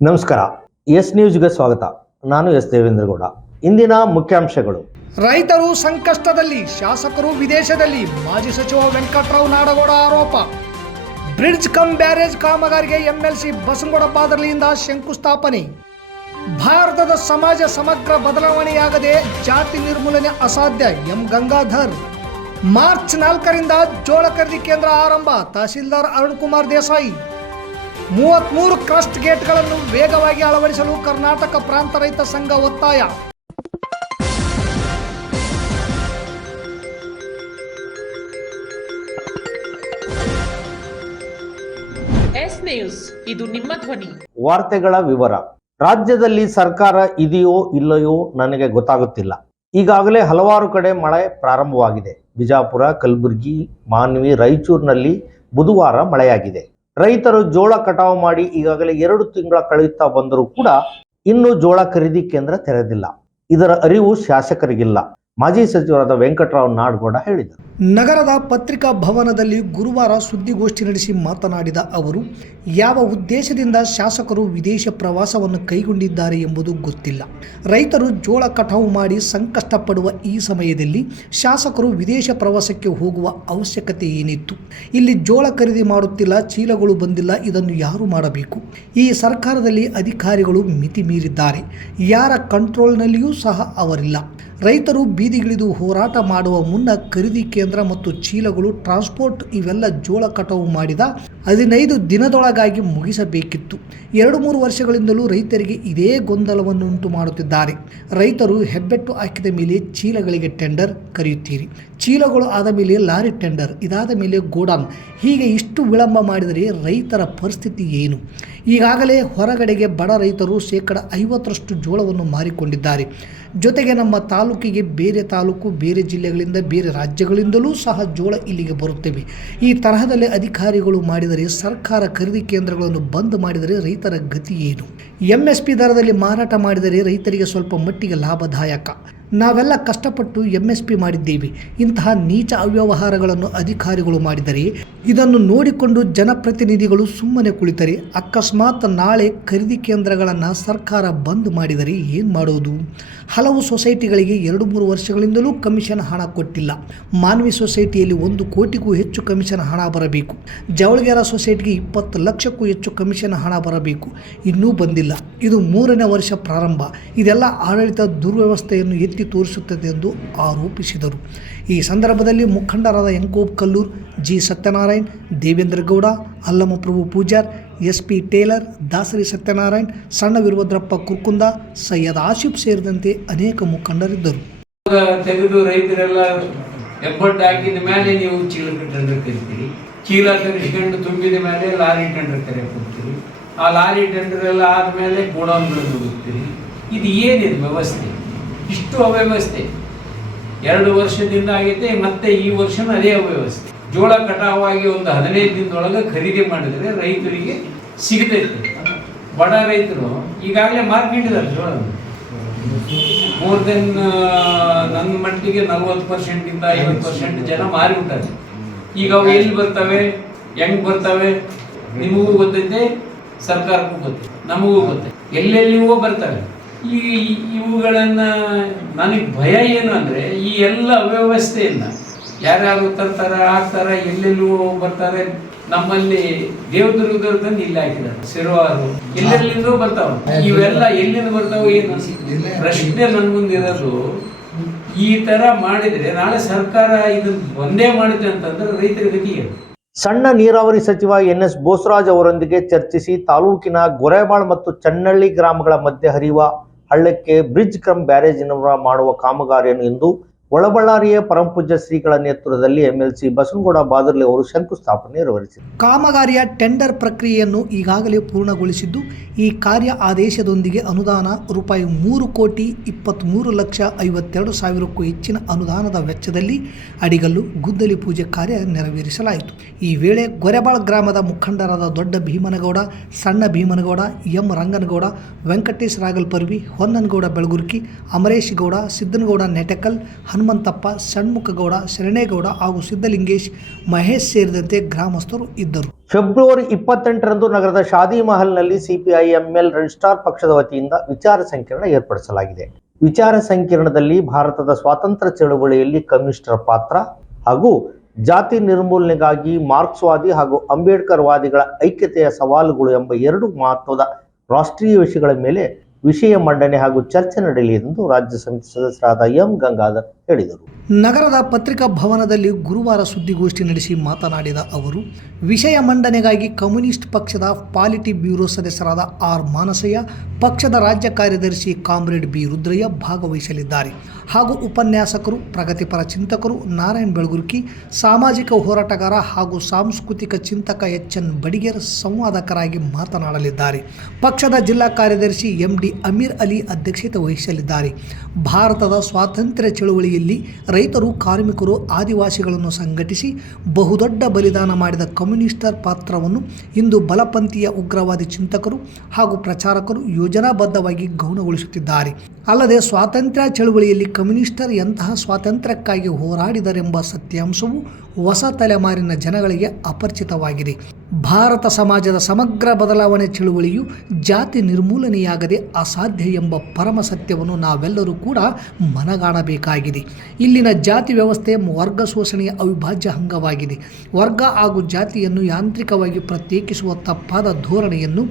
ನಮಸ್ಕಾರ. ಎಸ್ ನ್ಯೂಸ್ಗೆ ಸ್ವಾಗತ. ನಾನು ಎಸ್ ದೇವೇಂದ್ರಗೌಡ. ಇಂದಿನ ಮುಖ್ಯಾಂಶಗಳು. ರೈತರು ಸಂಕಷ್ಟದಲ್ಲಿ, ಶಾಸಕರು ವಿದೇಶದಲ್ಲಿ, ಮಾಜಿ ಸಚಿವ ವೆಂಕಟರಾವ್ ನಾಡಗೌಡ ಆರೋಪ. ಬ್ರಿಡ್ಜ್ ಕಮ್ ಬ್ಯಾರೇಜ್ ಕಾಮಗಾರಿಗೆ ಎಂಎಲ್ಸಿ ಬಸನಗೌಡ ಬಾದರ್ಲಿಯಿಂದ ಶಂಕುಸ್ಥಾಪನೆ. ಭಾರತದ ಸಮಾಜ ಸಮಗ್ರ ಬದಲಾವಣೆಯಾಗದೆ ಜಾತಿ ನಿರ್ಮೂಲನೆ ಅಸಾಧ್ಯ ಎಂ ಗಂಗಾಧರ್. ಮಾರ್ಚ್ 4ರಿಂದ ಜೋಳ ಖರೀದಿ ಕೇಂದ್ರ ಆರಂಭ, ತಹಸೀಲ್ದಾರ್ ಅರುಣ್ ಕುಮಾರ್ ದೇಸಾಯಿ. 33 ಕ್ರಸ್ಟ್ ಗೇಟ್ಗಳನ್ನು ವೇಗವಾಗಿ ಅಳವಡಿಸಲು ಕರ್ನಾಟಕ ಪ್ರಾಂತ ರೈತ ಸಂಘ ಒತ್ತಾಯ. ಎಸ್ ನ್ಯೂಸ್, ಇದು ನಿಮ್ಮ ಧ್ವನಿ. ವಾರ್ತೆಗಳ ವಿವರ. ರಾಜ್ಯದಲ್ಲಿ ಸರ್ಕಾರ ಇದೆಯೋ ಇಲ್ಲವೋ ನನಗೆ ಗೊತ್ತಾಗುತ್ತಿಲ್ಲ. ಈಗಾಗಲೇ ಹಲವಾರು ಕಡೆ ಮಳೆ ಪ್ರಾರಂಭವಾಗಿದೆ. ಬಿಜಾಪುರ, ಕಲಬುರಗಿ, ಮಾನ್ವಿ, ರಾಯಚೂರಿನಲ್ಲಿ ಬುಧವಾರ ಮಳೆಯಾಗಿದೆ. ರೈತರು ಜೋಳ ಕಟಾವು ಮಾಡಿ ಈಗಾಗಲೇ 2 ತಿಂಗಳ ಕಳೆಯುತ್ತಾ ಬಂದರೂ ಕೂಡ ಇನ್ನೂ ಜೋಳ ಖರೀದಿ ಕೇಂದ್ರ ತೆರೆದಿಲ್ಲ. ಇದರ ಅರಿವು ಶಾಸಕರಿಗಿಲ್ಲ. ಮಾಜಿ ಸಚಿವರಾದ ವೆಂಕಟರಾವ್ ನಾಡಗೌಡ ಹೇಳಿದರು. ನಗರದ ಪತ್ರಿಕಾ ಭವನದಲ್ಲಿ ಗುರುವಾರ ಸುದ್ದಿಗೋಷ್ಠಿ ನಡೆಸಿ ಮಾತನಾಡಿದ ಅವರು, ಯಾವ ಉದ್ದೇಶದಿಂದ ಶಾಸಕರು ವಿದೇಶ ಪ್ರವಾಸವನ್ನು ಕೈಗೊಂಡಿದ್ದಾರೆ ಎಂಬುದು ಗೊತ್ತಿಲ್ಲ. ರೈತರು ಜೋಳ ಕಟಾವು ಮಾಡಿ ಸಂಕಷ್ಟ ಪಡುವ ಈ ಸಮಯದಲ್ಲಿ ಶಾಸಕರು ವಿದೇಶ ಪ್ರವಾಸಕ್ಕೆ ಹೋಗುವ ಅವಶ್ಯಕತೆ ಏನಿತ್ತು? ಇಲ್ಲಿ ಜೋಳ ಖರೀದಿ ಮಾಡುತ್ತಿಲ್ಲ, ಚೀಲಗಳು ಬಂದಿಲ್ಲ. ಇದನ್ನು ಯಾರು ಮಾಡಬೇಕು? ಈ ಸರ್ಕಾರದಲ್ಲಿ ಅಧಿಕಾರಿಗಳು ಮಿತಿ ಮೀರಿದ್ದಾರೆ. ಯಾರ ಕಂಟ್ರೋಲ್ನಲ್ಲಿಯೂ ಸಹ ಅವರಿಲ್ಲ. ರೈತರು ಬೀದಿಗಿಳಿದು ಹೋರಾಟ ಮಾಡುವ ಮುನ್ನ ಖರೀದಿ ಕೇಂದ್ರ ಮತ್ತು ಚೀಲಗಳು, ಟ್ರಾನ್ಸ್ಪೋರ್ಟ್ ಇವೆಲ್ಲ ಜೋಳ ಕಟಾವು ಮಾಡಿದ 15 ದಿನದೊಳಗಾಗಿ ಮುಗಿಸಬೇಕಿತ್ತು. 2-3 ವರ್ಷಗಳಿಂದಲೂ ರೈತರಿಗೆ ಇದೇ ಗೊಂದಲವನ್ನುಂಟು ಮಾಡುತ್ತಿದ್ದಾರೆ. ರೈತರು ಹೆಬ್ಬೆಟ್ಟು ಹಾಕಿದ ಮೇಲೆ ಚೀಲಗಳಿಗೆ ಟೆಂಡರ್ ಕರೆಯುತ್ತೀರಿ, ಚೀಲಗಳು ಆದ ಮೇಲೆ ಲಾರಿ ಟೆಂಡರ್, ಇದಾದ ಮೇಲೆ ಗೋಡಾನ್. ಹೀಗೆ ಇಷ್ಟು ವಿಳಂಬ ಮಾಡಿದರೆ ರೈತರ ಪರಿಸ್ಥಿತಿ ಏನು? ಈಗಾಗಲೇ ಹೊರಗಡೆಗೆ ಬಡ ರೈತರು 50% ಜೋಳವನ್ನು ಮಾರಿಕೊಂಡಿದ್ದಾರೆ. ಜೊತೆಗೆ ನಮ್ಮ ತಾಲೂಕಿಗೆ ಬೇರೆ ತಾಲೂಕು, ಬೇರೆ ಜಿಲ್ಲೆಗಳಿಂದ, ಬೇರೆ ರಾಜ್ಯಗಳಿಂದಲೂ ಸಹ ಜೋಳ ಇಲ್ಲಿಗೆ ಬರುತ್ತವೆ. ಈ ತರಹದಲ್ಲಿ ಅಧಿಕಾರಿಗಳು ಮಾಡಿದರೆ, ಸರ್ಕಾರ ಖರೀದಿ ಕೇಂದ್ರಗಳನ್ನು ಬಂದ್ ಮಾಡಿದರೆ ರೈತರ ಗತಿ ಏನು? MSP ದರದಲ್ಲಿ ಮಾರಾಟ ಮಾಡಿದರೆ ರೈತರಿಗೆ ಸ್ವಲ್ಪ ಮಟ್ಟಿಗೆ ಲಾಭದಾಯಕ. ನಾವೆಲ್ಲ ಕಷ್ಟಪಟ್ಟು MSP ಮಾಡಿದ್ದೇವೆ. ಇಂತಹ ನೀಚ ಅವ್ಯವಹಾರಗಳನ್ನು ಅಧಿಕಾರಿಗಳು ಮಾಡಿದರೆ ಇದನ್ನು ನೋಡಿಕೊಂಡು ಜನಪ್ರತಿನಿಧಿಗಳು ಸುಮ್ಮನೆ ಕುಳಿತರೆ, ಅಕಸ್ಮಾತ್ ನಾಳೆ ಖರೀದಿ ಕೇಂದ್ರಗಳನ್ನು ಸರ್ಕಾರ ಬಂದ್ ಮಾಡಿದರೆ ಏನು ಮಾಡೋದು? ಹಲವು ಸೊಸೈಟಿಗಳಿಗೆ 2-3 ವರ್ಷಗಳಿಂದಲೂ ಕಮಿಷನ್ ಹಣ ಕೊಟ್ಟಿಲ್ಲ. ಮಾನ್ವಿ ಸೊಸೈಟಿಯಲ್ಲಿ 1 ಕೋಟಿಗೂ ಹೆಚ್ಚು ಕಮಿಷನ್ ಹಣ ಬರಬೇಕು. ಜವಳಗೆರೆ ಸೊಸೈಟಿಗೆ 20 ಲಕ್ಷಕ್ಕೂ ಹೆಚ್ಚು ಕಮಿಷನ್ ಹಣ ಬರಬೇಕು. ಇನ್ನೂ ಬಂದಿಲ್ಲ. ಇದು 3ನೇ ವರ್ಷ ಪ್ರಾರಂಭ. ಇದೆಲ್ಲ ಆಡಳಿತ ದುರ್ವ್ಯವಸ್ಥೆಯನ್ನು ಎತ್ತಿ ತೋರಿಸುತ್ತದೆ ಎಂದು ಆರೋಪಿಸಿದರು. ಈ ಸಂದರ್ಭದಲ್ಲಿ ಮುಖಂಡರಾದ ಎಂಕೋಬ್ ಕಲ್ಲೂರ್, ಜಿ ಸತ್ಯನಾರಾಯಣ್, ದೇವೇಂದ್ರ ಗೌಡ, ಅಲ್ಲಮಪ್ರಭು ಪೂಜಾರ್, SP ಟೇಲರ್, ದಾಸರಿ ಸತ್ಯನಾರಾಯಣ್, ಸಣ್ಣ ವೀರಭದ್ರಪ್ಪ ಕುರ್ಕುಂದ, ಸೈಯದ್ ಆಸಿಫ್ ಸೇರಿದಂತೆ ಅನೇಕ ಮುಖಂಡರಿದ್ದರು. ತೆಗೆದು ರೈತರೆಲ್ಲ ಎಬ್ಬಟ್ಟು ಹಾಕಿದ ಮೇಲೆ ನೀವು ಚೀಲ ಟೆಂಡರ್ ಕರಿತೀರಿ, ಚೀಲ ತರಿಸ್ಕೊಂಡು ತುಂಬಿದ ಮೇಲೆ ಲಾರಿ ಟೆಂಡರ್ ಕರೆಯಕ್ಕೆ ಹೋಗ್ತೀರಿ, ಆ ಲಾರಿ ಟೆಂಡರ್ ಎಲ್ಲ ಆದಮೇಲೆ ಗೋಡೌನ್ಗಳನ್ನು ಹೋಗ್ತೀರಿ. ಇದು ಏನಿದೆ ವ್ಯವಸ್ಥೆ? ಇಷ್ಟು ಅವ್ಯವಸ್ಥೆ 2 ವರ್ಷದಿಂದ ಆಗೈತೆ. ಮತ್ತೆ ಈ ವರ್ಷನೂ ಅದೇ ಅವ್ಯವಸ್ಥೆ. ಜೋಳ ಕಟಾವಾಗಿ ಒಂದು 15 ದಿನದೊಳಗೆ ಖರೀದಿ ಮಾಡಿದರೆ ರೈತರಿಗೆ ಸಿಗತೈತೆ. ಬಡ ರೈತರು ಈಗಾಗಲೇ ಮಾರ್ಕೊಂಡಿದ್ದಾರೆ ಜೋಳ. ಮೋರ್ ದೆನ್ ನನ್ನ ಮಟ್ಟಿಗೆ 40% 50% ಜನ ಮಾರಿಬಿಟ್ಟಾರೆ. ಈಗ ಅವು ಎಲ್ಲಿ ಬರ್ತವೆ, ಹೆಂಗ್ ಬರ್ತವೆ ನಿಮಗೂ ಗೊತ್ತೈತೆ, ಸರ್ಕಾರಕ್ಕೂ ಗೊತ್ತೈತೆ, ನಮಗೂ ಗೊತ್ತೈತೆ. ಎಲ್ಲೆಲ್ಲಿವೋ ಬರ್ತವೆ. ಇವುಗಳನ್ನ ನನಗೆ ಭಯ ಏನು ಅಂದರೆ, ಈ ಎಲ್ಲ ಅವ್ಯವಸ್ಥೆಯಿಂದ ಯಾರ್ಯಾರು ತರ್ತಾರೆ, ಹಾಕ್ತಾರೆ, ಎಲ್ಲೆಲ್ಲೂ ಬರ್ತಾರೆ. ನಮ್ಮಲ್ಲಿ ದೇವದುರ್ಗದವ್ರದನ್ನು ಇಲ್ಲಿ ಹಾಕಿದ್ದಾರೆ, ಸಿರುವಾರು, ಎಲ್ಲೆಲ್ಲಿಂದೂ ಬರ್ತಾವ. ಇವೆಲ್ಲ ಎಲ್ಲಿಂದ ಬರ್ತಾವ ಏನು ಪ್ರಶ್ನೆ ನನ್ನ ಮುಂದಿರೋದು. ಈ ತರ ಮಾಡಿದ್ರೆ ನಾಳೆ ಸರ್ಕಾರ ಇದನ್ನ ಒಂದೇ ಮಾಡುತ್ತೆ ಅಂತಂದ್ರೆ ರೈತರ ಗತಿ ಏನು? ಸಣ್ಣ ನೀರಾವರಿ ಸಚಿವ NS ಬೋಸರಾಜ್ ಅವರೊಂದಿಗೆ ಚರ್ಚಿಸಿ ತಾಲೂಕಿನ ಗೊರೆಬಾಳ್ ಮತ್ತು ಚನ್ನಳ್ಳಿ ಗ್ರಾಮಗಳ ಮಧ್ಯೆ ಹರಿಯುವ ಹಳ್ಳಕ್ಕೆ ಬ್ರಿಡ್ಜ್ ಕಮ್ ಬ್ಯಾರೇಜ್ ಮಾಡುವ ಕಾಮಗಾರಿಯನ್ನು ಇಂದು ಒಳಬಳ್ಳಾರಿಯ ಪರಮಪೂಜ್ಯ ಶ್ರೀಗಳ ನೇತೃತ್ವದಲ್ಲಿ MLC ಬಸನಗೌಡ ಬಾದರ್ಲಿ ಅವರು ಶಂಕುಸ್ಥಾಪನೆ ನೆರವೇರಿಸಿದರು. ಕಾಮಗಾರಿಯ ಟೆಂಡರ್ ಪ್ರಕ್ರಿಯೆಯನ್ನು ಈಗಾಗಲೇ ಪೂರ್ಣಗೊಳಿಸಿದ್ದು, ಈ ಕಾರ್ಯ ಆದೇಶದೊಂದಿಗೆ ಅನುದಾನ ರೂಪಾಯಿ 3,23,52,000ಕ್ಕೂ ಹೆಚ್ಚಿನ ಅನುದಾನದ ವೆಚ್ಚದಲ್ಲಿ ಅಡಿಗಲ್ಲು, ಗುದ್ದಲಿ ಪೂಜೆ ಕಾರ್ಯ ನೆರವೇರಿಸಲಾಯಿತು. ಈ ವೇಳೆ ಗೊರೆಬಾಳ್ ಗ್ರಾಮದ ಮುಖಂಡರಾದ ದೊಡ್ಡ ಭೀಮನಗೌಡ, ಸಣ್ಣ ಭೀಮನಗೌಡ, ಎಂ ರಂಗನಗೌಡ, ವೆಂಕಟೇಶ್ ರಾಗಲ್ಪರ್ವಿ, ಹೊನ್ನನಗೌಡ ಬೆಳಗುರ್ಕಿ, ಅಮರೇಶ್ ಗೌಡ, ಸಿದ್ದನಗೌಡ ನೆಟಕಲ್, ಹನುಮಂತಪ್ಪ, ಷಣ್ಮುಖಗೌಡ, ಶರಣೇಗೌಡ ಹಾಗೂ ಸಿದ್ದಲಿಂಗೇಶ್, ಮಹೇಶ್ ಸೇರಿದಂತೆ ಗ್ರಾಮಸ್ಥರು ಇದ್ದರು. ಫೆಬ್ರವರಿ 28ರಂದು ನಗರದ ಶಾದಿ ಮಹಲ್ನಲ್ಲಿ ಸಿಪಿಐ-ಎಂಎಲ್ ರೆಡ್ ಸ್ಟಾರ್ ಪಕ್ಷದ ವತಿಯಿಂದ ವಿಚಾರ ಸಂಕಿರಣ ಏರ್ಪಡಿಸಲಾಗಿದೆ. ವಿಚಾರ ಸಂಕಿರಣದಲ್ಲಿ ಭಾರತದ ಸ್ವಾತಂತ್ರ್ಯ ಚಳವಳಿಯಲ್ಲಿ ಕಮ್ಯುನಿಸ್ಟರ ಪಾತ್ರ ಹಾಗೂ ಜಾತಿ ನಿರ್ಮೂಲನೆಗಾಗಿ ಮಾರ್ಕ್ಸ್ವಾದಿ ಹಾಗೂ ಅಂಬೇಡ್ಕರ್ ವಾದಿಗಳ ಐಕ್ಯತೆಯ ಸವಾಲುಗಳು ಎಂಬ 2 ಮಹತ್ವದ ರಾಷ್ಟ್ರೀಯ ವಿಷಯಗಳ ಮೇಲೆ ವಿಷಯ ಮಂಡನೆ ಹಾಗೂ ಚರ್ಚೆ ನಡೆಯಲಿದೆ ಎಂದು ರಾಜ್ಯ ಸಮಿತಿ ಸದಸ್ಯರಾದ ಎಂ ಗಂಗಾಧರ್ ಹೇಳಿದರು. ನಗರದ ಪತ್ರಿಕಾ ಭವನದಲ್ಲಿ ಗುರುವಾರ ಸುದ್ದಿಗೋಷ್ಠಿ ನಡೆಸಿ ಮಾತನಾಡಿದ ಅವರು, ವಿಷಯ ಮಂಡನೆಗಾಗಿ ಕಮ್ಯುನಿಸ್ಟ್ ಪಕ್ಷದ ಪಾಲಿಟಿ ಬ್ಯೂರೋ ಸದಸ್ಯರಾದ ಆರ್ ಮಾನಸಯ್ಯ, ಪಕ್ಷದ ರಾಜ್ಯ ಕಾರ್ಯದರ್ಶಿ ಕಾಮ್ರೇಡ್ ಬಿ ರುದ್ರಯ್ಯ ಭಾಗವಹಿಸಲಿದ್ದಾರೆ ಹಾಗೂ ಉಪನ್ಯಾಸಕರು, ಪ್ರಗತಿಪರ ಚಿಂತಕರು ನಾರಾಯಣ್ ಬೆಳಗುರ್ಕಿ, ಸಾಮಾಜಿಕ ಹೋರಾಟಗಾರ ಹಾಗೂ ಸಾಂಸ್ಕೃತಿಕ ಚಿಂತಕ ಎಚ್.ಎನ್. ಬಡಿಗೇರ್ ಸಂವಾದಕರಾಗಿ ಮಾತನಾಡಲಿದ್ದಾರೆ. ಪಕ್ಷದ ಜಿಲ್ಲಾ ಕಾರ್ಯದರ್ಶಿ ಎಂ.ಡಿ. ಅಮೀರ್ ಅಲಿ ಅಧ್ಯಕ್ಷತೆ ವಹಿಸಲಿದ್ದಾರೆ. ಭಾರತದ ಸ್ವಾತಂತ್ರ್ಯ ಚಳುವಳಿಯಲ್ಲಿ ರೈತರು, ಕಾರ್ಮಿಕರು, ಆದಿವಾಸಿಗಳನ್ನು ಸಂಘಟಿಸಿ ಬಹುದೊಡ್ಡ ಬಲಿದಾನ ಮಾಡಿದ ಕಮ್ಯುನಿಸ್ಟರ ಪಾತ್ರವನ್ನು ಇಂದು ಬಲಪಂಥೀಯ ಉಗ್ರವಾದಿ ಚಿಂತಕರು ಹಾಗೂ ಪ್ರಚಾರಕರು ಯೋಜನಾಬದ್ಧವಾಗಿ ಗೌಣಗೊಳಿಸುತ್ತಿದ್ದಾರೆ. ಅಲ್ಲದೆ ಸ್ವಾತಂತ್ರ್ಯ ಚಳುವಳಿಯಲ್ಲಿ ಕಮ್ಯುನಿಸ್ಟರು ಎಂತಹ ಸ್ವಾತಂತ್ರ್ಯಕ್ಕಾಗಿ ಹೋರಾಡಿದರೆಂಬ ಸತ್ಯಾಂಶವು ಹೊಸ ತಲೆಮಾರಿನ ಜನಗಳಿಗೆ ಅಪರಿಚಿತವಾಗಿದೆ. ಭಾರತ ಸಮಾಜದ ಸಮಗ್ರ ಬದಲಾವಣೆ ಚಳುವಳಿಯು ಜಾತಿ ನಿರ್ಮೂಲನೆಯಾಗದೆ ಅಸಾಧ್ಯ ಎಂಬ ಪರಮ ಸತ್ಯವನ್ನು ನಾವೆಲ್ಲರೂ ಕೂಡ ಮನಗಾಣಬೇಕಾಗಿದೆ. ಇಲ್ಲಿನ ಜಾತಿ ವ್ಯವಸ್ಥೆ ವರ್ಗ ಶೋಷಣೆಯ ಅವಿಭಾಜ್ಯ ಅಂಗವಾಗಿದೆ. ವರ್ಗ ಹಾಗೂ ಜಾತಿಯನ್ನು ಯಾಂತ್ರಿಕವಾಗಿ ಪ್ರತ್ಯೇಕಿಸುವ ತಪ್ಪಾದ ಧೋರಣೆಯನ್ನು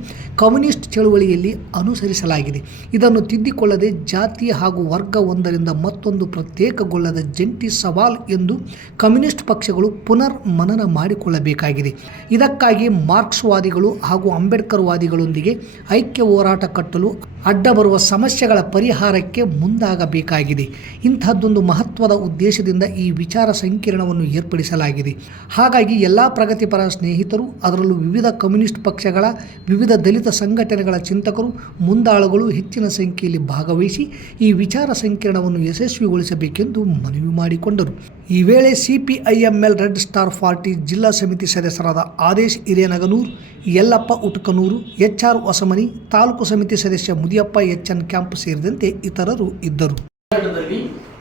ಕಮ್ಯುನಿಸ್ಟ್ ಚಳುವಳಿಯಲ್ಲಿ ಅನುಸರಿಸಲಾಗಿದೆ. ಇದನ್ನು ತಿದ್ದಿಕೊಳ್ಳದೆ ಜಾತಿ ಹಾಗೂ ವರ್ಗ ಒಂದರಿಂದ ಮತ್ತೊಂದು ಪ್ರತ್ಯೇಕಗೊಳ್ಳದ ಜಂಟಿ ಸವಾಲ್ ಎಂದು ಕಮ್ಯುನಿಸ್ಟ್ ಪಕ್ಷಗಳು ಪುನರ್ ಮನನ ಮಾಡಿಕೊಳ್ಳಬೇಕಾಗಿದೆ. ಇದಕ್ಕಾಗಿ ಮಾರ್ಕ್ಸ್ವಾದಿಗಳು ಹಾಗೂ ಅಂಬೇಡ್ಕರ್ ವಾದಿಗಳೊಂದಿಗೆ ಐಕ್ಯ ಹೋರಾಟ ಕಟ್ಟಲು ಅಡ್ಡ ಬರುವ ಸಮಸ್ಯೆಗಳ ಪರಿಹಾರಕ್ಕೆ ಮುಂದಾಗಬೇಕಾಗಿದೆ. ಇಂತಹದ್ದೊಂದು ಮಹತ್ವದ ಉದ್ದೇಶದಿಂದ ಈ ವಿಚಾರ ಸಂಕಿರಣವನ್ನು ಏರ್ಪಡಿಸಲಾಗಿದೆ. ಹಾಗಾಗಿ ಎಲ್ಲ ಪ್ರಗತಿಪರ ಸ್ನೇಹಿತರು, ಅದರಲ್ಲೂ ವಿವಿಧ ಕಮ್ಯುನಿಸ್ಟ್ ಪಕ್ಷಗಳ, ವಿವಿಧ ದಲಿತ ಸಂಘಟನೆಗಳ ಚಿಂತಕರು, ಮುಂದಾಳುಗಳು ಹೆಚ್ಚಿನ ಸಂಖ್ಯೆಯಲ್ಲಿ ಭಾಗವಹಿಸಿ ಈ ವಿಚಾರ ಸಂಕಿರಣವನ್ನು ಯಶಸ್ವಿಗೊಳಿಸಬೇಕೆಂದು ಮನವಿ ಮಾಡಿಕೊಂಡರು. ಈ ವೇಳೆ ಸಿಪಿಐ-ಎಂಎಲ್ ರೆಡ್ ಸ್ಟಾರ್ ಪಾರ್ಟಿ ಜಿಲ್ಲಾ ಸಮಿತಿ ಸದಸ್ಯರಾದ ಆದೇಶ್ ಹಿರೇನಗನೂರ್, ಯಲ್ಲಪ್ಪ ಉಟ್ಕನೂರು, ಎಚ್.ಆರ್. ಹೊಸಮನಿ, ತಾಲೂಕು ಸಮಿತಿ ಸದಸ್ಯ ಮುದಿಯಪ್ಪ, ಎಚ್.ಎನ್. ಕ್ಯಾಂಪ್ ಸೇರಿದಂತೆ ಇತರರು ಇದ್ದರು.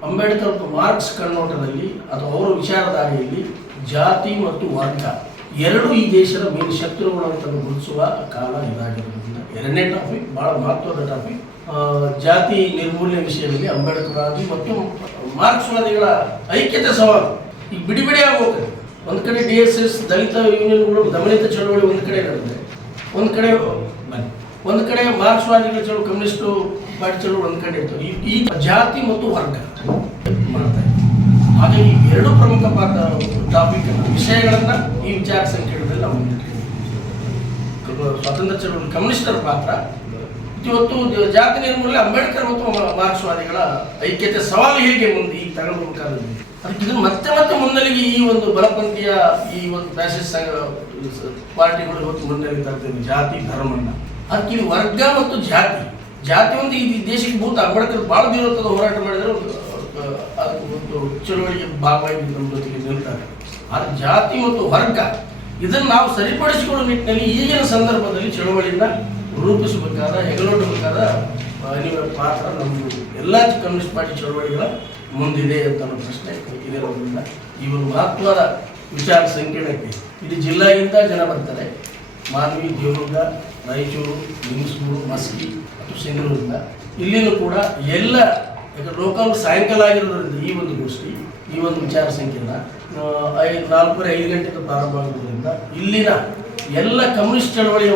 ಅಂಬೇಡ್ಕರ್ ಮತ್ತು ಮಾರ್ಕ್ಸ್ ಕಣ್ಣೋಟದಲ್ಲಿ ಅಥವಾ ಅವರ ವಿಚಾರಧಾರೆಯಲ್ಲಿ ಜಾತಿ ಮತ್ತು ವರ್ಗ ಎರಡೂ ಈ ದೇಶದ ಮೇನ್ ಶತ್ರುಗಳು ಅಂತ ಗುರುತಿಸುವ ಕಾಲ ಇದಾಗಿರೋದ್ರಿಂದ 2ನೇ ಟಾಪಿಕ್ ಬಹಳ ಮಹತ್ವದ ಟಾಪಿಕ್. ಜಾತಿ ನಿರ್ಮೂಲನೆ ವಿಷಯದಲ್ಲಿ ಅಂಬೇಡ್ಕರ್ವಾದಿ ಮತ್ತು ಮಾರ್ಕ್ಸ್ವಾದಿಗಳ ಐಕ್ಯತೆ ಸವಾಲು ಈಗ ಬಿಡಿಯಾಗಿ ಹೋಗ್ತದೆ. ಒಂದು ಕಡೆ DSS ದಲಿತ ಯೂನಿಯನ್ಗಳು ದಮನಿತ ಚಳವಳಿ ಒಂದು ಕಡೆ ನಡೆದರೆ, ಒಂದು ಕಡೆ ಮಾರ್ಕ್ಸ್ವಾದಿಗಳ ಚಳವಳಿ, ಕಮ್ಯುನಿಸ್ಟ್ ಪಾರ್ಟಿ ಚಳವಳಿ ಒಂದು ಕಡೆ ಇರ್ತವೆ. ಈ ಜಾತಿ ಮತ್ತು ವರ್ಗ ಮಾಡ್ತಾ ಇದ್ದಾರೆ. ಹಾಗಾಗಿ ಎರಡು ಪ್ರಮುಖ ಟಾಪಿಕ್ ವಿಷಯಗಳನ್ನು ಈ ವಿಚಾರ ಸಂಕಿರಣದಲ್ಲಿ ನಾವು ಸ್ವಾತಂತ್ರ್ಯ ಚಳವಳಿ ಕಮ್ಯುನಿಸ್ಟರ ಪಾತ್ರ, ಇವತ್ತು ಜಾತಿ ನಿರ್ಮೂಲನೆ ಅಂಬೇಡ್ಕರ್ ಮತ್ತು ಮಾರ್ಕ್ಸ್ವಾದಿಗಳ ಐಕ್ಯತೆ ಸವಾಲು ಹೇಗೆ ಮುಂದೆ ಈಗ ತಗೊಂಡ್ಬೇಕಾದ್ರೆ ಅದಕ್ಕೆ ಇದನ್ನು ಮತ್ತೆ ಮತ್ತೆ ಮುನ್ನೆಲೆಗೆ ಈ ಒಂದು ಬಲಪಂಥೀಯ ಈ ಒಂದು ಫ್ಯಾಸಿಸ್ಟ್ ಪಾರ್ಟಿಗಳು ಇವತ್ತು ಮುನ್ನೆಲೆಗೆ ತರ್ತೇವೆ ಜಾತಿ ಧರ್ಮನ್ನ. ಅದಕ್ಕೆ ಈ ವರ್ಗ ಮತ್ತು ಜಾತಿ ಒಂದು ಈ ದೇಶಕ್ಕೆ ಭೂತ ಅಂಬೇಡ್ಕರ್ ಬಹಳ ದಿನದ ಹೋರಾಟ ಮಾಡಿದರೆ ಒಂದು ಚಳುವಳಿಗೆ ಭಾಗವಾಗಿ ನಮ್ಮ ಜೊತೆಗೆ ನಿಲ್ತಾರೆ. ಆದರೆ ಜಾತಿ ಮತ್ತು ವರ್ಗ ಇದನ್ನು ನಾವು ಸರಿಪಡಿಸಿಕೊಳ್ಳುವ ನಿಟ್ಟಿನಲ್ಲಿ ಈಗಿನ ಸಂದರ್ಭದಲ್ಲಿ ಚಳುವಳಿಯಿಂದ ರೂಪಿಸಬೇಕಾದ ಹೆಗಲೊಡ್ಡಬೇಕಾದ ಅನಿವಾರ್ಯ ಪಾತ್ರ ನಮ್ಮದು ಎಲ್ಲ ಕಮ್ಯುನಿಸ್ಟ್ ಪಾರ್ಟಿ ಚಳುವಳಿಗಳ ಮುಂದಿದೆ ಅಂತ ಅನ್ನೋ ಪ್ರಶ್ನೆ ಇರೋದ್ರಿಂದ ಈ ಒಂದು ಮಹತ್ವದ ವಿಚಾರ ಸಂಕಿರಣಕ್ಕೆ ಇಡೀ ಜಿಲ್ಲೆಯಿಂದ ಜನ ಬರ್ತಾರೆ. ಮಾನ್ವಿ, ದೇವದುರ್ಗ, ರಾಯಚೂರು, ಲಿಂಗಸೂರು, ಮಸ್ಕಿ ಮತ್ತು ಸಿಂಧನೂರಿಂದ ಇಲ್ಲಿನೂ ಕೂಡ ಎಲ್ಲ ಲೋಕಲ್ ಸಾಯಂಕಾಲ ಆಗಿರೋದ್ರಿಂದ ಈ ಒಂದು ಗೋಷ್ಠಿ, ಈ ಒಂದು ವಿಚಾರ ಸಂಕಿರಣ 4:30-5 ಗಂಟೆಗೆ ಪ್ರಾರಂಭ ಆಗೋದ್ರಿಂದ ಇಲ್ಲಿನ ಎಲ್ಲ ಕಮ್ಯುನಿಸ್ಟ್ ಚಳವಳಿಯ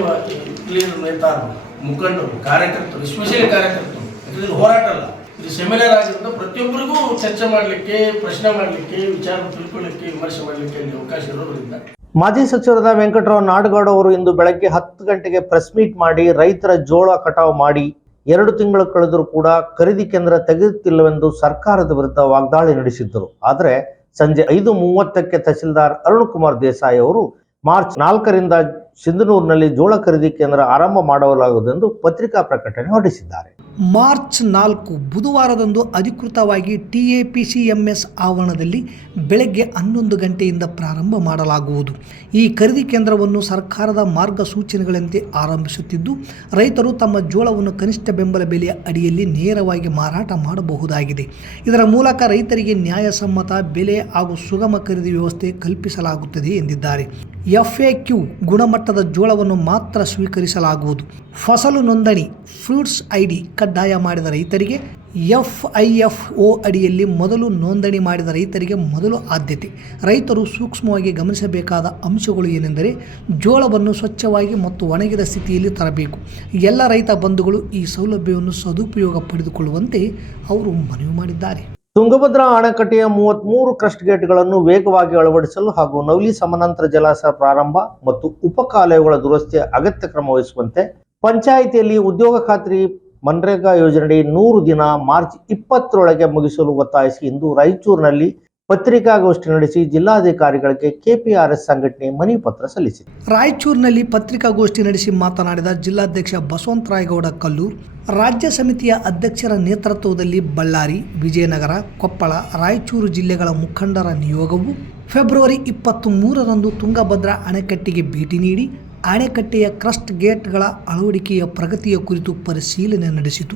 ನೇತಾರರು, ಮುಖಂಡರು, ಕಾರ್ಯಕರ್ತರು, ಎಸ್ಪೆಷಲಿ ಕಾರ್ಯಕರ್ತರು, ಯಾಕಂದ್ರೆ ಹೋರಾಟ ಅಲ್ಲ, ಇದು ಸೆಮಿನಾರ್ ಆಗಿರೋದ್ರಿಂದ ಪ್ರತಿಯೊಬ್ಬರಿಗೂ ಚರ್ಚೆ ಮಾಡಲಿಕ್ಕೆ, ಪ್ರಶ್ನೆ ಮಾಡಲಿಕ್ಕೆ, ವಿಚಾರ ತಿಳ್ಕೊಳ್ಳಿಕ್ಕೆ, ವಿಮರ್ಶೆ ಮಾಡಲಿಕ್ಕೆ ಅಲ್ಲಿ ಅವಕಾಶ ಇರೋದ್ರಿಂದ ಮಾಜಿ ಸಚಿವರಾದ ವೆಂಕಟರಾವ್ ನಾಡಗೌಡ ಅವರು ಇಂದು ಬೆಳಗ್ಗೆ 10 ಗಂಟೆಗೆ ಪ್ರೆಸ್ ಮೀಟ್ ಮಾಡಿ ರೈತರ ಜೋಳ ಕಟಾವು ಮಾಡಿ 2 ತಿಂಗಳು ಕಳೆದರೂ ಕೂಡ ಖರೀದಿ ಕೇಂದ್ರ ತೆಗೆಯುತ್ತಿಲ್ಲವೆಂದು ಸರ್ಕಾರದ ವಿರುದ್ಧ ವಾಗ್ದಾಳಿ ನಡೆಸಿದ್ದರು. ಆದರೆ ಸಂಜೆ 5:30ಕ್ಕೆ ತಹಸೀಲ್ದಾರ್ ಅರುಣ್ ಕುಮಾರ್ ದೇಸಾಯಿ ಅವರು ಮಾರ್ಚ್ 4ರಿಂದ ಸಿಂಧನೂರಿನಲ್ಲಿ ಜೋಳ ಖರೀದಿ ಕೇಂದ್ರ ಆರಂಭ ಮಾಡಲಾಗುವುದೆಂದು ಪತ್ರಿಕಾ ಪ್ರಕಟಣೆ ಹೊರಡಿಸಿದ್ದಾರೆ. ಮಾರ್ಚ್ 4 ಬುಧವಾರದಂದು ಅಧಿಕೃತವಾಗಿ TAPCMS ಆವರಣದಲ್ಲಿ ಬೆಳಗ್ಗೆ 11 ಗಂಟೆಯಿಂದ ಪ್ರಾರಂಭ ಮಾಡಲಾಗುವುದು. ಈ ಖರೀದಿ ಕೇಂದ್ರವನ್ನು ಸರ್ಕಾರದ ಮಾರ್ಗಸೂಚನೆಗಳಂತೆ ಆರಂಭಿಸುತ್ತಿದ್ದು, ರೈತರು ತಮ್ಮ ಜೋಳವನ್ನು ಕನಿಷ್ಠ ಬೆಂಬಲ ಬೆಲೆಯ ಅಡಿಯಲ್ಲಿ ನೇರವಾಗಿ ಮಾರಾಟ ಮಾಡಬಹುದಾಗಿದೆ. ಇದರ ಮೂಲಕ ರೈತರಿಗೆ ನ್ಯಾಯಸಮ್ಮತ ಬೆಲೆ ಹಾಗೂ ಸುಗಮ ಖರೀದಿ ವ್ಯವಸ್ಥೆ ಕಲ್ಪಿಸಲಾಗುತ್ತದೆ ಎಂದಿದ್ದಾರೆ. FAQ ಗುಣಮಟ್ಟದ ಜೋಳವನ್ನು ಮಾತ್ರ ಸ್ವೀಕರಿಸಲಾಗುವುದು. ಫಸಲು ನೋಂದಣಿ ಫ್ರೂಟ್ಸ್ ID ಕಡ್ಡಾಯ ಮಾಡಿದ ರೈತರಿಗೆ FIFO ಅಡಿಯಲ್ಲಿ ಮೊದಲು ನೋಂದಣಿ ಮಾಡಿದ ರೈತರಿಗೆ ಮೊದಲು ಆದ್ಯತೆ. ರೈತರು ಸೂಕ್ಷ್ಮವಾಗಿ ಗಮನಿಸಬೇಕಾದ ಅಂಶಗಳು ಏನೆಂದರೆ, ಜೋಳವನ್ನು ಸ್ವಚ್ಛವಾಗಿ ಮತ್ತು ಒಣಗಿದ ಸ್ಥಿತಿಯಲ್ಲಿ ತರಬೇಕು. ಎಲ್ಲ ರೈತ ಬಂಧುಗಳು ಈ ಸೌಲಭ್ಯವನ್ನು ಸದುಪಯೋಗ ಪಡೆದುಕೊಳ್ಳುವಂತೆ ಅವರು ಮನವಿ ಮಾಡಿದ್ದಾರೆ. ತುಂಗಭದ್ರಾ ಅಣೆಕಟ್ಟೆಯ 33 ಕ್ರಸ್ಟ್ ಗೇಟ್ಗಳನ್ನು ವೇಗವಾಗಿ ಅಳವಡಿಸಲು ಹಾಗೂ ನವಲಿ ಸಮಾನಾಂತರ ಜಲಾಶಯ ಪ್ರಾರಂಭ ಮತ್ತು ಉಪಕಾಲುವೆಗಳ ದುರಸ್ತಿಯ ಅಗತ್ಯ ಕ್ರಮ ವಹಿಸುವಂತೆ ಪಂಚಾಯಿತಿಯಲ್ಲಿ ಉದ್ಯೋಗ ಖಾತ್ರಿ ಮನ್ರೇಗಾ ಯೋಜನೆಯಡಿ 100 ದಿನ ಮಾರ್ಚ್ 20ರೊಳಗೆ ಮುಗಿಸಲು ಒತ್ತಾಯಿಸಿ ಇಂದು ರಾಯಚೂರಿನಲ್ಲಿ ಪತ್ರಿಕಾಗೋಷ್ಠಿ ನಡೆಸಿ ಜಿಲ್ಲಾಧಿಕಾರಿಗಳಿಗೆ KPRS ಸಂಘಟನೆ ಮನವಿ ಪತ್ರ ಸಲ್ಲಿಸಿದೆ. ರಾಯಚೂರಿನಲ್ಲಿ ಪತ್ರಿಕಾಗೋಷ್ಠಿ ನಡೆಸಿ ಮಾತನಾಡಿದ ಜಿಲ್ಲಾಧ್ಯಕ್ಷ ಬಸವಂತರಾಯಗೌಡ ಕಲ್ಲೂರ್, ರಾಜ್ಯ ಸಮಿತಿಯ ಅಧ್ಯಕ್ಷರ ನೇತೃತ್ವದಲ್ಲಿ ಬಳ್ಳಾರಿ, ವಿಜಯನಗರ, ಕೊಪ್ಪಳ, ರಾಯಚೂರು ಜಿಲ್ಲೆಗಳ ಮುಖಂಡರ ನಿಯೋಗವು ಫೆಬ್ರವರಿ 23ರಂದು ತುಂಗಭದ್ರಾ ಅಣೆಕಟ್ಟೆಗೆ ಭೇಟಿ ನೀಡಿ ಅಣೆಕಟ್ಟೆಯ ಕ್ರಸ್ಟ್ ಗೇಟ್ಗಳ ಅಳವಡಿಕೆಯ ಪ್ರಗತಿಯ ಕುರಿತು ಪರಿಶೀಲನೆ ನಡೆಸಿತು.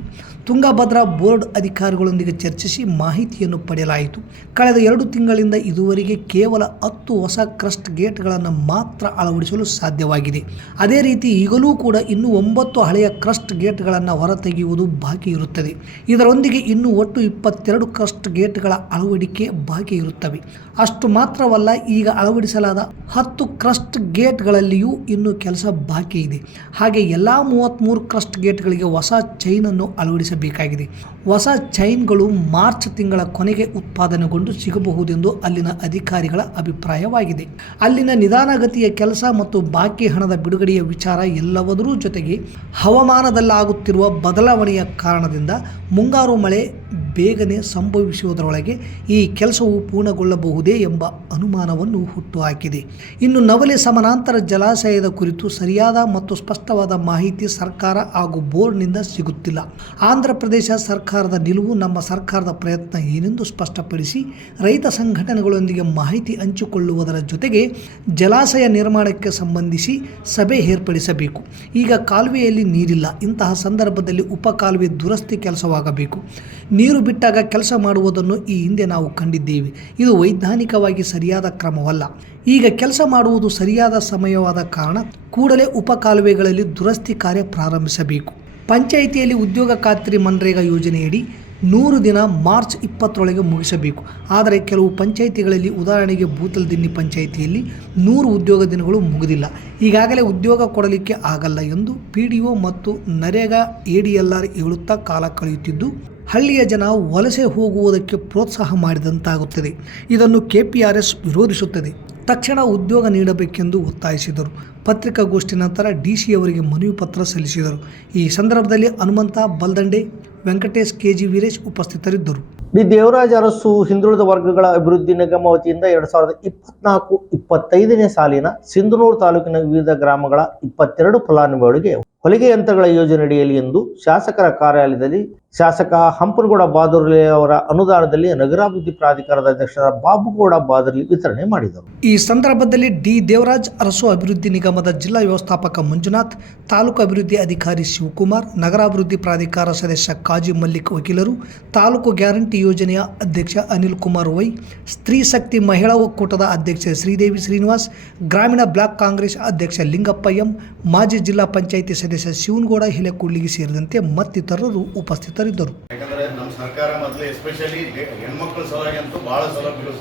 ತುಂಗಭದ್ರಾ ಬೋರ್ಡ್ ಅಧಿಕಾರಿಗಳೊಂದಿಗೆ ಚರ್ಚಿಸಿ ಮಾಹಿತಿಯನ್ನು ಪಡೆಯಲಾಯಿತು. ಕಳೆದ 2 ತಿಂಗಳಿಂದ ಇದುವರೆಗೆ ಕೇವಲ 10 ಹೊಸ ಕ್ರಸ್ಟ್ ಗೇಟ್ಗಳನ್ನು ಮಾತ್ರ ಅಳವಡಿಸಲು ಸಾಧ್ಯವಾಗಿದೆ. ಅದೇ ರೀತಿ ಈಗಲೂ ಕೂಡ ಇನ್ನೂ 9 ಹಳೆಯ ಕ್ರಸ್ಟ್ ಗೇಟ್ಗಳನ್ನು ಹೊರತೆಗೆಯುವುದು ಬಾಕಿ ಇರುತ್ತದೆ. ಇದರೊಂದಿಗೆ ಇನ್ನೂ ಒಟ್ಟು 22 ಕ್ರಸ್ಟ್ ಗೇಟ್ಗಳ ಅಳವಡಿಕೆ ಬಾಕಿ ಇರುತ್ತವೆ. ಅಷ್ಟು ಮಾತ್ರವಲ್ಲ, ಈಗ ಅಳವಡಿಸಲಾದ 10 ಕ್ರಸ್ಟ್ ಗೇಟ್ಗಳಲ್ಲಿಯೂ ಇನ್ನೂ ಕೆಲಸ ಬಾಕಿ ಇದೆ. ಹಾಗೆ ಎಲ್ಲ 33 ಕ್ರಸ್ಟ್ ಗೇಟ್ಗಳಿಗೆ ಹೊಸ ಚೈನನ್ನು ಅಳವಡಿಸಬೇಕಾಗಿದೆ. ಹೊಸ ಚೈನ್ಗಳು ಮಾರ್ಚ್ ತಿಂಗಳ ಕೊನೆಗೆ ಉತ್ಪಾದನೆಗೊಂಡು ಸಿಗಬಹುದೆಂದು ಅಲ್ಲಿನ ಅಧಿಕಾರಿಗಳ ಅಭಿಪ್ರಾಯವಾಗಿದೆ. ಅಲ್ಲಿನ ನಿಧಾನಗತಿಯ ಕೆಲಸ ಮತ್ತು ಬಾಕಿ ಹಣದ ಬಿಡುಗಡೆಯ ವಿಚಾರ ಎಲ್ಲವದರ ಜೊತೆಗೆ ಹವಾಮಾನದಲ್ಲಾಗುತ್ತಿರುವ ಬದಲಾವಣೆಯ ಕಾರಣದಿಂದ ಮುಂಗಾರು ಮಳೆ ಬೇಗನೆ ಸಂಭವಿಸುವುದರೊಳಗೆ ಈ ಕೆಲಸವು ಪೂರ್ಣಗೊಳ್ಳಬಹುದೇ ಎಂಬ ಅನುಮಾನವನ್ನು ಹುಟ್ಟುಹಾಕಿದೆ. ಇನ್ನು ನವಲಿ ಸಮಾನಾಂತರ ಜಲಾಶಯದ ಕುರಿತು ಸರಿಯಾದ ಮತ್ತು ಸ್ಪಷ್ಟವಾದ ಮಾಹಿತಿ ಸರ್ಕಾರ ಹಾಗೂ ಬೋರ್ಡ್ನಿಂದ ಸಿಗುತ್ತಿಲ್ಲ. ಆಂಧ್ರ ಪ್ರದೇಶ ಸರ್ಕಾರದ ನಿಲುವು ನಮ್ಮ ಸರ್ಕಾರದ ಪ್ರಯತ್ನ ಏನೆಂದು ಸ್ಪಷ್ಟಪಡಿಸಿ ರೈತ ಸಂಘಟನೆಗಳೊಂದಿಗೆ ಮಾಹಿತಿ ಹಂಚಿಕೊಳ್ಳುವುದರ ಜೊತೆಗೆ ಜಲಾಶಯ ನಿರ್ಮಾಣಕ್ಕೆ ಸಂಬಂಧಿಸಿ ಸಭೆ ಏರ್ಪಡಿಸಬೇಕು. ಈಗ ಕಾಲುವೆಯಲ್ಲಿ ನೀರಿಲ್ಲ. ಇಂತಹ ಸಂದರ್ಭದಲ್ಲಿ ಉಪಕಾಲುವೆ ದುರಸ್ತಿ ಕೆಲಸವಾಗಬೇಕು. ನೀರು ಬಿಟ್ಟಾಗ ಕೆಲಸ ಮಾಡುವುದನ್ನು ಈ ಹಿಂದೆ ನಾವು ಕಂಡಿದ್ದೇವೆ. ಇದು ವೈಜ್ಞಾನಿಕವಾಗಿ ಸರಿಯಾದ ಕ್ರಮವಲ್ಲ. ಈಗ ಕೆಲಸ ಮಾಡುವುದು ಸರಿಯಾದ ಸಮಯವಾದ ಕಾರಣ ಕೂಡಲೇ ಉಪಕಾಲುವೆಗಳಲ್ಲಿ ದುರಸ್ತಿ ಕಾರ್ಯ ಪ್ರಾರಂಭಿಸಬೇಕು. ಪಂಚಾಯಿತಿಯಲ್ಲಿ ಉದ್ಯೋಗ ಖಾತ್ರಿ ಮನ್ರೇಗಾ ಯೋಜನೆಯಡಿ 100 ದಿನ ಮಾರ್ಚ್ 20ರೊಳಗೆ ಮುಗಿಸಬೇಕು. ಆದರೆ ಕೆಲವು ಪಂಚಾಯಿತಿಗಳಲ್ಲಿ, ಉದಾಹರಣೆಗೆ ಬೂತಲ್ದಿನ್ನಿ ಪಂಚಾಯಿತಿಯಲ್ಲಿ 100 ಉದ್ಯೋಗ ದಿನಗಳು ಮುಗಿದಿಲ್ಲ. ಈಗಾಗಲೇ ಉದ್ಯೋಗ ಕೊಡಲಿಕ್ಕೆ ಆಗಲ್ಲ ಎಂದು PDO ಮತ್ತು ನರೇಗಾ ADLR ಹೇಳುತ್ತಾ ಕಾಲ ಕಳೆಯುತ್ತಿದ್ದು, ಹಳ್ಳಿಯ ಜನ ವಲಸೆ ಹೋಗುವುದಕ್ಕೆ ಪ್ರೋತ್ಸಾಹ ಮಾಡಿದಂತಾಗುತ್ತದೆ. ಇದನ್ನು KPRS ವಿರೋಧಿಸುತ್ತದೆ. ತಕ್ಷಣ ಉದ್ಯೋಗ ನೀಡಬೇಕೆಂದು ಒತ್ತಾಯಿಸಿದರು. ಪತ್ರಿಕಾಗೋಷ್ಠಿ ನಂತರ DC ಅವರಿಗೆ ಮನವಿ ಪತ್ರ ಸಲ್ಲಿಸಿದರು. ಈ ಸಂದರ್ಭದಲ್ಲಿ ಹನುಮಂತ ಬಲ್ದಂಡೆ, ವೆಂಕಟೇಶ್, KG ವೀರೇಶ್ ಉಪಸ್ಥಿತರಿದ್ದರು. ಡಿ ದೇವರಾಜ ಅರಸು ಹಿಂದುಳಿದ ವರ್ಗಗಳ ಅಭಿವೃದ್ಧಿ ನಿಗಮ ವತಿಯಿಂದ 2024-25ನೇ ಸಾಲಿನ ಸಿಂಧನೂರು ತಾಲೂಕಿನ ವಿವಿಧ ಗ್ರಾಮಗಳ 22 ಫಲಾನುಭವಿಗಳಿಗೆ ಹೊಲಿಗೆ ಯಂತ್ರಗಳ ಯೋಜನೆಯಡಿಯಲ್ಲಿ ಎಂದು ಶಾಸಕರ ಕಾರ್ಯಾಲಯದಲ್ಲಿ ಶಾಸಕ ಹಂಪನಗೌಡ ಬಾದರ್ಲಿ ಅವರ ಅನುದಾನದಲ್ಲಿ ನಗರಾಭಿವೃದ್ಧಿ ಪ್ರಾಧಿಕಾರದ ಅಧ್ಯಕ್ಷರಾದ ಬಾಬುಗೌಡ ಬಾದರ್ಲಿ ವಿತರಣೆ ಮಾಡಿದರು. ಈ ಸಂದರ್ಭದಲ್ಲಿ ಡಿ ದೇವರಾಜ್ ಅರಸು ಅಭಿವೃದ್ಧಿ ನಿಗಮದ ಜಿಲ್ಲಾ ವ್ಯವಸ್ಥಾಪಕ ಮಂಜುನಾಥ್, ತಾಲೂಕು ಅಭಿವೃದ್ಧಿ ಅಧಿಕಾರಿ ಶಿವಕುಮಾರ್, ನಗರಾಭಿವೃದ್ಧಿ ಪ್ರಾಧಿಕಾರ ಸದಸ್ಯ ಕಾಜಿ ಮಲ್ಲಿಕ್ ವಕೀಲರು, ತಾಲೂಕು ಗ್ಯಾರಂಟಿ ಯೋಜನೆಯ ಅಧ್ಯಕ್ಷ ಅನಿಲ್ ಕುಮಾರ್ ವೈ, ಸ್ತ್ರೀ ಶಕ್ತಿ ಮಹಿಳಾ ಒಕ್ಕೂಟದ ಅಧ್ಯಕ್ಷೆ ಶ್ರೀದೇವಿ ಶ್ರೀನಿವಾಸ್, ಗ್ರಾಮೀಣ ಬ್ಲಾಕ್ ಕಾಂಗ್ರೆಸ್ ಅಧ್ಯಕ್ಷ ಲಿಂಗಪ್ಪ ಎಂ, ಮಾಜಿ ಜಿಲ್ಲಾ ಪಂಚಾಯಿತಿ ಸದಸ್ಯ ಶಿವನಗೌಡ ಹಿಲೆಕುಳ್ಳಿಗೆ ಸೇರಿದಂತೆ ಮತ್ತಿತರರು ಉಪಸ್ಥಿತರಿದ್ದರು. ಯಾಕಂದ್ರೆ ನಮ್ಮ ಸರ್ಕಾರ ಮೊದಲು ಎಸ್ಪೆಷಲಿ ಹೆಣ್ಮಕ್ಳ ಸಲುವಾಗಿ ಅಂತೂ ಭಾಳ ಸೌಲಭ್ಯಗಳು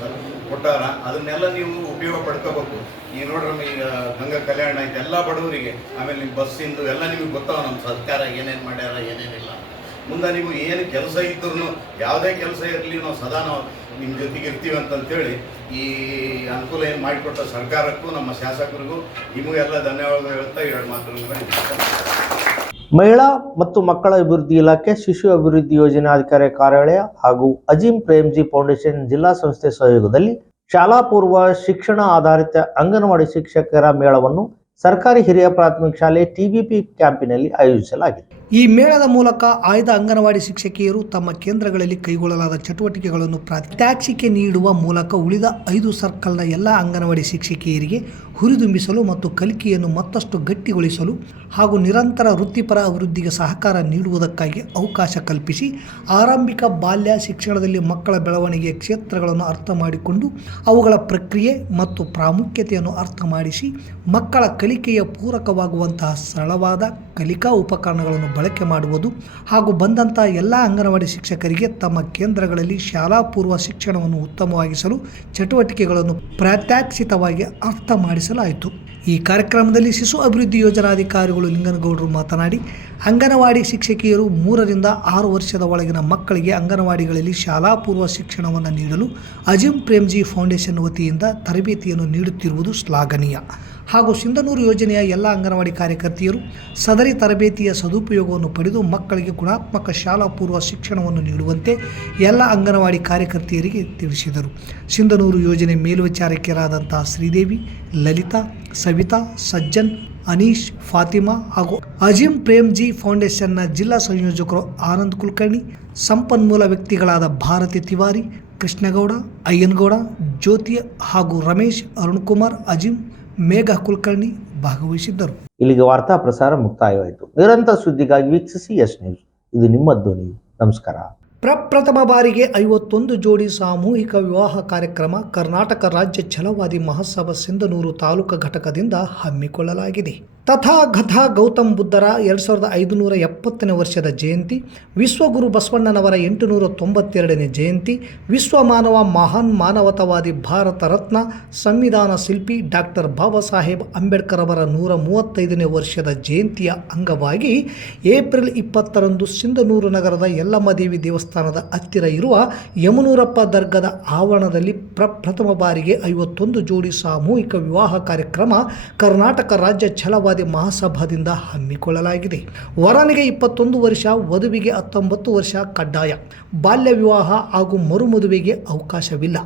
ಕೊಟ್ಟಾರ. ಅದನ್ನೆಲ್ಲ ನೀವು ಉಪಯೋಗ ಪಡ್ಕೋಬೇಕು. ಈಗ ನೋಡ್ರಿ, ಈಗ ಗಂಗಾ ಕಲ್ಯಾಣ ಐತೆ ಎಲ್ಲ ಬಡವರಿಗೆ. ಆಮೇಲೆ ನಿಮ್ಮ ಬಸ್ಸಿಂದು ಎಲ್ಲ ನಿಮಗೆ ಗೊತ್ತಾವ ನಮ್ಮ ಸರ್ಕಾರ ಏನೇನು ಮಾಡ್ಯಾರ ಏನೇನಿಲ್ಲ. ಮುಂದೆ ನೀವು ಏನು ಕೆಲಸ ಇದ್ರೂ, ಯಾವುದೇ ಕೆಲಸ ಇರಲಿ, ನಾವು ಸದಾ ನಾವು ನಿಮ್ಮ ಜೊತೆಗೆ ಇರ್ತೀವಿ ಅಂತಂತೇಳಿ ಈ ಅನುಕೂಲ ಏನು ಮಾಡಿಕೊಟ್ಟ ಸರ್ಕಾರಕ್ಕೂ ನಮ್ಮ ಶಾಸಕರಿಗೂ ನಿಮಗೆಲ್ಲ ಧನ್ಯವಾದ ಹೇಳ್ತಾ 2 ಮಾತುಗಳನ್ನು. ಮಹಿಳಾ ಮತ್ತು ಮಕ್ಕಳ ಅಭಿವೃದ್ಧಿ ಇಲಾಖೆ, ಶಿಶು ಅಭಿವೃದ್ಧಿ ಯೋಜನಾ ಅಧಿಕಾರಿ ಕಾರ್ಯಾಲಯ ಹಾಗೂ ಅಜೀಂ ಪ್ರೇಮ್ಜಿ ಫೌಂಡೇಶನ್ ಜಿಲ್ಲಾ ಸಂಸ್ಥೆ ಸಹಯೋಗದಲ್ಲಿ ಶಾಲಾ ಪೂರ್ವ ಶಿಕ್ಷಣ ಆಧಾರಿತ ಅಂಗನವಾಡಿ ಶಿಕ್ಷಕರ ಮೇಳವನ್ನು ಸರ್ಕಾರಿ ಹಿರಿಯ ಪ್ರಾಥಮಿಕ ಶಾಲೆ TBP ಕ್ಯಾಂಪಿನಲ್ಲಿ ಆಯೋಜಿಸಲಾಗಿದೆ. ಈ ಮೇಳದ ಮೂಲಕ ಆಯ್ದ ಅಂಗನವಾಡಿ ಶಿಕ್ಷಕಿಯರು ತಮ್ಮ ಕೇಂದ್ರಗಳಲ್ಲಿ ಕೈಗೊಳ್ಳಲಾದ ಚಟುವಟಿಕೆಗಳನ್ನು ಪ್ರಾತ್ಯಕ್ಷಿಕೆ ನೀಡುವ ಮೂಲಕ ಉಳಿದ 5 ಸರ್ಕಲ್ನ ಎಲ್ಲ ಅಂಗನವಾಡಿ ಶಿಕ್ಷಕಿಯರಿಗೆ ಹುರಿದುಂಬಿಸಲು ಮತ್ತು ಕಲಿಕೆಯನ್ನು ಮತ್ತಷ್ಟು ಗಟ್ಟಿಗೊಳಿಸಲು ಹಾಗೂ ನಿರಂತರ ವೃತ್ತಿಪರ ಅಭಿವೃದ್ಧಿಗೆ ಸಹಕಾರ ನೀಡುವುದಕ್ಕಾಗಿ ಅವಕಾಶ ಕಲ್ಪಿಸಿ ಆರಂಭಿಕ ಬಾಲ್ಯ ಶಿಕ್ಷಣದಲ್ಲಿ ಮಕ್ಕಳ ಬೆಳವಣಿಗೆಯ ಕ್ಷೇತ್ರಗಳನ್ನು ಅರ್ಥ ಮಾಡಿಕೊಂಡು ಅವುಗಳ ಪ್ರಕ್ರಿಯೆ ಮತ್ತು ಪ್ರಾಮುಖ್ಯತೆಯನ್ನು ಅರ್ಥ ಮಾಡಿಸಿ ಮಕ್ಕಳ ಕಲಿಕೆಯ ಪೂರಕವಾಗುವಂತಹ ಸರಳವಾದ ಕಲಿಕಾ ಉಪಕರಣಗಳನ್ನು ಬಳಕೆ ಮಾಡುವುದು ಹಾಗೂ ಬಂದಂಥ ಎಲ್ಲ ಅಂಗನವಾಡಿ ಶಿಕ್ಷಕರಿಗೆ ತಮ್ಮ ಕೇಂದ್ರಗಳಲ್ಲಿ ಶಾಲಾ ಪೂರ್ವ ಶಿಕ್ಷಣವನ್ನು ಉತ್ತಮವಾಗಿಸಲು ಚಟುವಟಿಕೆಗಳನ್ನು ಪ್ರಾತ್ಯಕ್ಷಿತವಾಗಿ ಅರ್ಥ ಮಾಡಿಸಲಾಯಿತು. ಈ ಕಾರ್ಯಕ್ರಮದಲ್ಲಿ ಶಿಶು ಅಭಿವೃದ್ಧಿ ಯೋಜನಾಧಿಕಾರಿಗಳು ಲಿಂಗನಗೌಡರು ಮಾತನಾಡಿ, ಅಂಗನವಾಡಿ ಶಿಕ್ಷಕಿಯರು 3 ರಿಂದ 6 ವರ್ಷದ ಒಳಗಿನ ಮಕ್ಕಳಿಗೆ ಅಂಗನವಾಡಿಗಳಲ್ಲಿ ಶಾಲಾ ಪೂರ್ವ ಶಿಕ್ಷಣವನ್ನು ನೀಡಲು ಅಜಿಂ ಪ್ರೇಮ್ಜಿ ಫೌಂಡೇಶನ್ ವತಿಯಿಂದ ತರಬೇತಿಯನ್ನು ನೀಡುತ್ತಿರುವುದು ಶ್ಲಾಘನೀಯ ಹಾಗೂ ಸಿಂಧನೂರು ಯೋಜನೆಯ ಎಲ್ಲ ಅಂಗನವಾಡಿ ಕಾರ್ಯಕರ್ತೆಯರು ಸದರಿ ತರಬೇತಿಯ ಸದುಪಯೋಗವನ್ನು ಪಡೆದು ಮಕ್ಕಳಿಗೆ ಗುಣಾತ್ಮಕ ಶಾಲಾ ಪೂರ್ವ ಶಿಕ್ಷಣವನ್ನು ನೀಡುವಂತೆ ಎಲ್ಲ ಅಂಗನವಾಡಿ ಕಾರ್ಯಕರ್ತೆಯರಿಗೆ ತಿಳಿಸಿದರು. ಸಿಂಧನೂರು ಯೋಜನೆ ಮೇಲ್ವಿಚಾರಕಿಯರಾದಂತಹ ಶ್ರೀದೇವಿ, ಲಲಿತಾ, ಸವಿತಾ, ಸಜ್ಜನ್, ಅನೀಶ್, ಫಾತಿಮಾ ಹಾಗೂ ಅಜಿಂ ಪ್ರೇಮ್ಜಿ ಫೌಂಡೇಶನ್ನ ಜಿಲ್ಲಾ ಸಂಯೋಜಕರು ಆನಂದ್ ಕುಲಕರ್ಣಿ, ಸಂಪನ್ಮೂಲ ವ್ಯಕ್ತಿಗಳಾದ ಭಾರತಿ ತಿವಾರಿ, ಕೃಷ್ಣಗೌಡ, ಅಯ್ಯನಗೌಡ, ಜ್ಯೋತಿ ಹಾಗೂ ರಮೇಶ್, ಅರುಣ್ಕುಮಾರ್, ಅಜಿಂ, ಮೇಘ ಕುಲಕರ್ಣಿ ಭಾಗವಹಿಸಿದ್ದರು. ಇಲ್ಲಿಗೆ ವಾರ್ತಾ ಪ್ರಸಾರ ಮುಕ್ತಾಯವಾಯಿತು. ನಿರಂತರ ಸುದ್ದಿಗಾಗಿ ವೀಕ್ಷಿಸಿ ಎಸ್ ನ್ಯೂಸ್. ಇದು ನಿಮ್ಮ ಧ್ವನಿ. ನಮಸ್ಕಾರ. ಪ್ರಪ್ರಥಮ ಬಾರಿಗೆ 51 ಜೋಡಿ ಸಾಮೂಹಿಕ ವಿವಾಹ ಕಾರ್ಯಕ್ರಮ ಕರ್ನಾಟಕ ರಾಜ್ಯ ಛಲವಾದಿ ಮಹಾಸಭಾ ಸಿಂಧನೂರು ತಾಲೂಕು ಘಟಕದಿಂದ ಹಮ್ಮಿಕೊಳ್ಳಲಾಗಿದೆ. ತಥಾಗತ ಗೌತಮ್ ಬುದ್ಧರ 2570ನೇ ವರ್ಷದ ಜಯಂತಿ, ವಿಶ್ವಗುರು ಬಸವಣ್ಣನವರ 892ನೇ ಜಯಂತಿ, ವಿಶ್ವ ಮಾನವ ಮಹಾನ್ ಮಾನವತಾವಾದಿ ಭಾರತ ರತ್ನ ಸಂವಿಧಾನ ಶಿಲ್ಪಿ ಡಾಕ್ಟರ್ ಬಾಬಾ ಸಾಹೇಬ್ ಅಂಬೇಡ್ಕರ್ ಅವರ 135ನೇ ವರ್ಷದ ಜಯಂತಿಯ ಅಂಗವಾಗಿ ಏಪ್ರಿಲ್ 20ರಂದು ಸಿಂಧನೂರು ನಗರದ ಯಲ್ಲಮ್ಮದೇವಿ ದೇವಸ್ಥಾನದ ಹತ್ತಿರ ಇರುವ ಯಮನೂರಪ್ಪ ದರ್ಗಾದ ಆವರಣದಲ್ಲಿ ಪ್ರಪ್ರಥಮ ಬಾರಿಗೆ 51 ಜೋಡಿ ಸಾಮೂಹಿಕ ವಿವಾಹ ಕಾರ್ಯಕ್ರಮ ಕರ್ನಾಟಕ ರಾಜ್ಯ ಛಲವಾದಿ ಮಹಾಸಭಾದಿಂದ ಹಮ್ಮಿಕೊಳ್ಳಲಾಗಿದೆ. ವರನಿಗೆ 21 ವರ್ಷ, ವಧುವಿಗೆ 19 ವರ್ಷ ಕಡ್ಡಾಯ. ಬಾಲ್ಯ ವಿವಾಹ ಹಾಗೂ ಮರುಮದುವೆಗೆ ಅವಕಾಶವಿಲ್ಲ.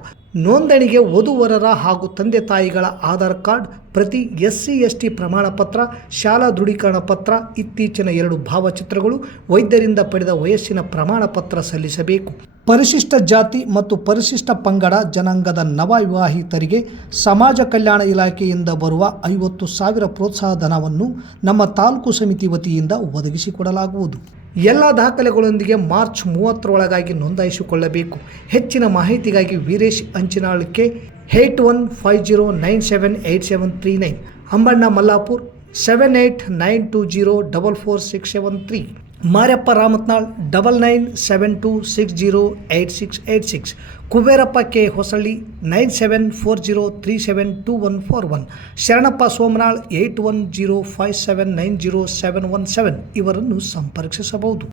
ನೋಂದಣಿಗೆ ವಧುವರರ ಹಾಗೂ ತಂದೆ ತಾಯಿಗಳ ಆಧಾರ್ ಕಾರ್ಡ್ ಪ್ರತಿ, SC/ST ಪ್ರಮಾಣ ಪತ್ರ, ಶಾಲಾ ದೃಢೀಕರಣ ಪತ್ರ, ಇತ್ತೀಚಿನ 2 ಭಾವಚಿತ್ರಗಳು, ವೈದ್ಯರಿಂದ ಪಡೆದ ವಯಸ್ಸಿನ ಪ್ರಮಾಣ ಪತ್ರ ಸಲ್ಲಿಸಬೇಕು. ಪರಿಶಿಷ್ಟ ಜಾತಿ ಮತ್ತು ಪರಿಶಿಷ್ಟ ಪಂಗಡ ಜನಾಂಗದ ನವ ವಿವಾಹಿತರಿಗೆ ಸಮಾಜ ಕಲ್ಯಾಣ ಇಲಾಖೆಯಿಂದ ಬರುವ 50,000 ಪ್ರೋತ್ಸಾಹ ಧನವನ್ನು ನಮ್ಮ ತಾಲೂಕು ಸಮಿತಿ ವತಿಯಿಂದ ಒದಗಿಸಿಕೊಡಲಾಗುವುದು. ಎಲ್ಲ ದಾಖಲೆಗಳೊಂದಿಗೆ ಮಾರ್ಚ್ 30ರೊಳಗಾಗಿ ನೋಂದಾಯಿಸಿಕೊಳ್ಳಬೇಕು. ಹೆಚ್ಚಿನ ಮಾಹಿತಿಗಾಗಿ ವೀರೇಶ್ ಅಂಚಿನಾಳ್ಕೆ 8150978739, ಅಂಬಣ್ಣ ಮಲ್ಲಾಪುರ್ 7892044673, ಮಾರ್ಯಪ್ಪ ರಾಮತ್ನಾಳ್ 9972608686, ಕುಬೇರಪ್ಪ ಕೆ ಹೊಸಳ್ಳಿ 9740372141, ಶರಣಪ್ಪ ಸೋಮನಾಳ್ 8105790717 ಇವರನ್ನು ಸಂಪರ್ಕಿಸಬಹುದು.